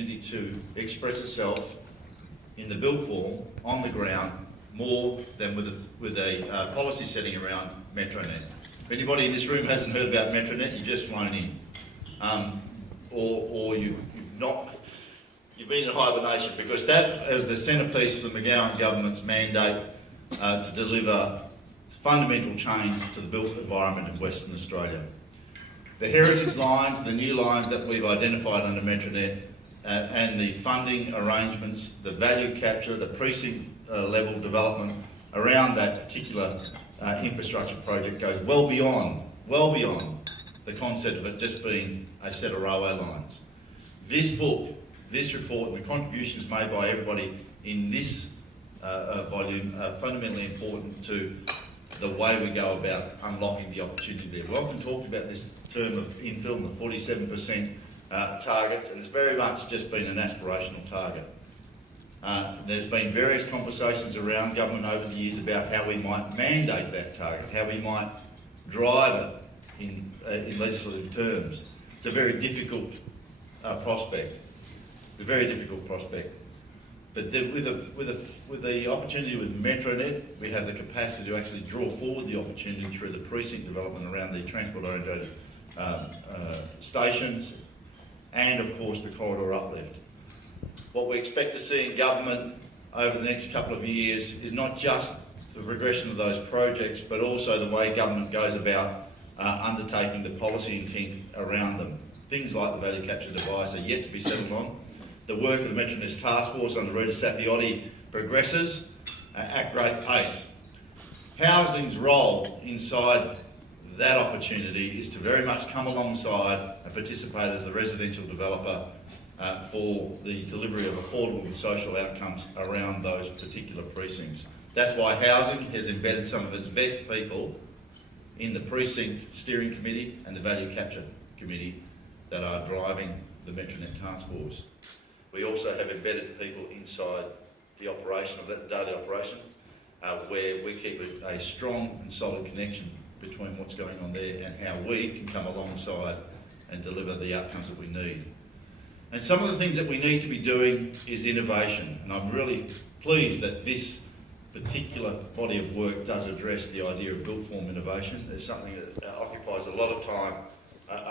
to express itself in the built form on the ground more than with a policy setting around Metronet. If anybody in this room hasn't heard about Metronet, you've just flown in, or you've been in hibernation, because that is the centrepiece of the McGowan government's mandate to deliver fundamental change to the built environment in Western Australia. The heritage lines, the new lines that we've identified under Metronet, and the funding arrangements, the value capture, the precinct level development around that particular infrastructure project goes well beyond the concept of it just being a set of railway lines. This book, this report, and the contributions made by everybody in this volume are fundamentally important to the way we go about unlocking the opportunity there. We often talked about this term of infill and the 47% targets, and it's very much just been an aspirational target. There's been various conversations around government over the years about how we might mandate that target, how we might drive it in legislative terms. It's a very difficult prospect. It's a very difficult prospect. But with the opportunity with Metronet, we have the capacity to actually draw forward the opportunity through the precinct development around the transport-oriented stations, and of course the corridor uplift. What we expect to see in government over the next couple of years is not just the progression of those projects, but also the way government goes about undertaking the policy intent around them. Things like the value capture device are yet to be settled on. The work of the Metronet task force under Rita Saffioti progresses at great pace. Housing's role inside that opportunity is to very much come alongside and participate as the residential developer for the delivery of affordable and social outcomes around those particular precincts. That's why housing has embedded some of its best people in the precinct steering committee and the value capture committee that are driving the Metronet task force. We also have embedded people inside the operation of that, the daily operation, where we keep a strong and solid connection between what's going on there and how we can come alongside and deliver the outcomes that we need. And some of the things that we need to be doing is innovation, and I'm really pleased that this particular body of work does address the idea of built form innovation. It's something that occupies a lot of time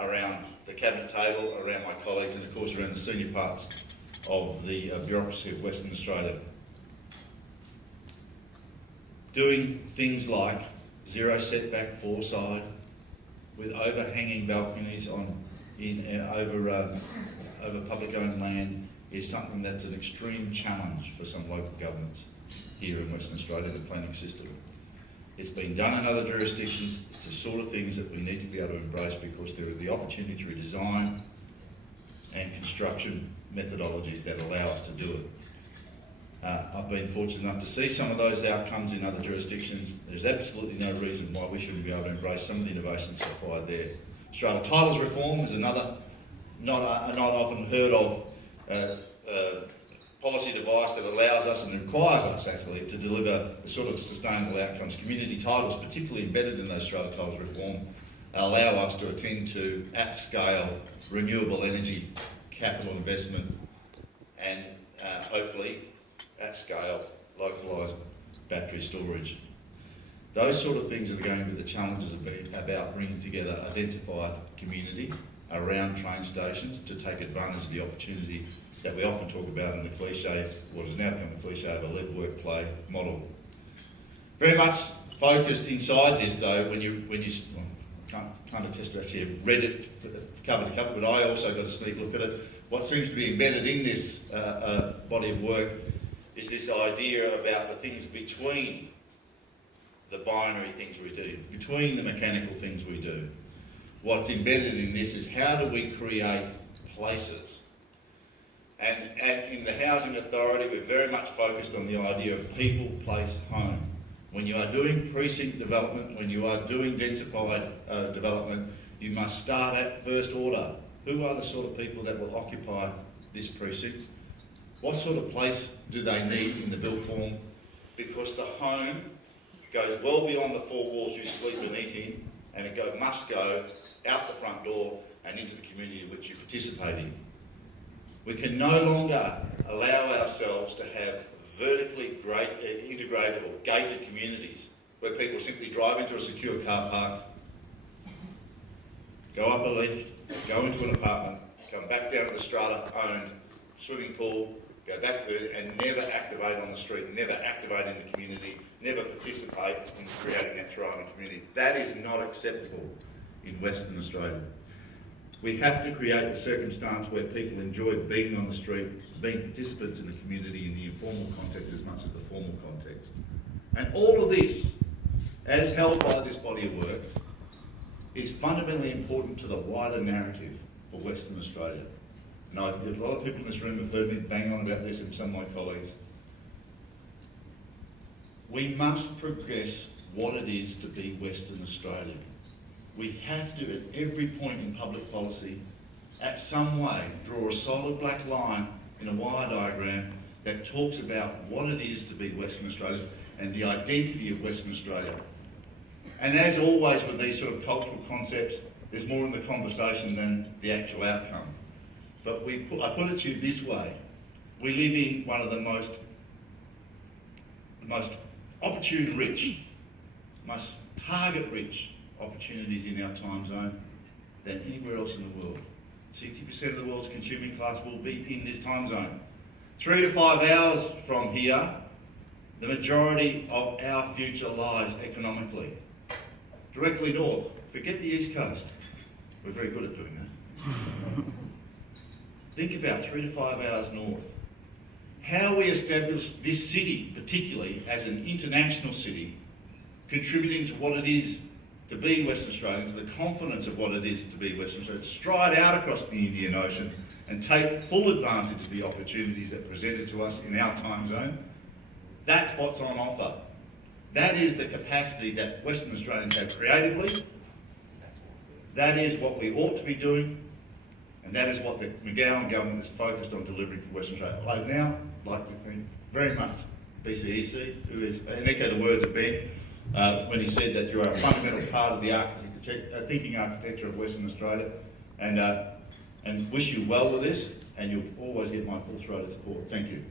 around the cabinet table, around my colleagues, and of course around the senior parts of the bureaucracy of Western Australia. Doing things like zero setback foreside with overhanging balconies over public owned land is something that's an extreme challenge for some local governments here in Western Australia, the planning system. It's been done in other jurisdictions. It's the sort of things that we need to be able to embrace, because there is the opportunity through design and construction methodologies that allow us to do it. I've been fortunate enough to see some of those outcomes in other jurisdictions. There's absolutely no reason why we shouldn't be able to embrace some of the innovations required there. Strata titles reform is another not often heard of policy device that allows us and requires us actually to deliver the sort of sustainable outcomes. Community titles, particularly embedded in those strata titles reform, allow us to attend to at scale renewable energy capital investment and hopefully at scale localised battery storage. Those sort of things are going to be the challenges about bringing together a densified community around train stations to take advantage of the opportunity that we often talk about in the cliche, what has now become the cliche of a live, work, play model. Very much focused inside this though, when you can't attest to actually have read it cover to cover, but I also got a sneak look at it. What seems to be embedded in this body of work is this idea about the things between the binary things we do, between the mechanical things we do. What's embedded in this is how do we create places? And in the Housing Authority, we're very much focused on the idea of people, place, home. When you are doing precinct development, when you are doing densified development, you must start at first order. Who are the sort of people that will occupy this precinct? What sort of place do they need in the built form? Because the home goes well beyond the four walls you sleep and eat in, and it must go out the front door and into the community in which you participate in. We can no longer allow ourselves to have vertically integrated or gated communities where people simply drive into a secure car park, go up a lift, go into an apartment, come back down to the strata-owned swimming pool, go back to it, and never activate on the street, never activate in the community, never participate in creating that thriving community. That is not acceptable in Western Australia. We have to create a circumstance where people enjoy being on the street, being participants in the community in the informal context as much as the formal context. And all of this, as held by this body of work, is fundamentally important to the wider narrative for Western Australia. And a lot of people in this room have heard me bang on about this, and some of my colleagues. We must progress what it is to be Western Australia. We have to, at every point in public policy, at some way, draw a solid black line in a wire diagram that talks about what it is to be Western Australia and the identity of Western Australia. And as always with these sort of cultural concepts, there's more in the conversation than the actual outcome. But I put it to you this way. We live in one of the most opportune-rich, most target-rich opportunities in our time zone than anywhere else in the world. 60% of the world's consuming class will be in this time zone. 3 to 5 hours from here, the majority of our future lies economically. Directly north. Forget the East Coast. We're very good at doing that. Think about 3 to 5 hours north. How we establish this city, particularly as an international city, contributing to what it is to be Western Australian, to the confidence of what it is to be Western Australian, stride out across the Indian Ocean and take full advantage of the opportunities that are presented to us in our time zone. That's what's on offer. That is the capacity that Western Australians have creatively. That is what we ought to be doing, and that is what the McGowan government is focused on delivering for Western Australia. I'd now like to thank very much BCEC, who is, and echo the words of Ben, when he said that you are a fundamental part of the thinking architecture of Western Australia, and wish you well with this, and you'll always get my full-throated support. Thank you.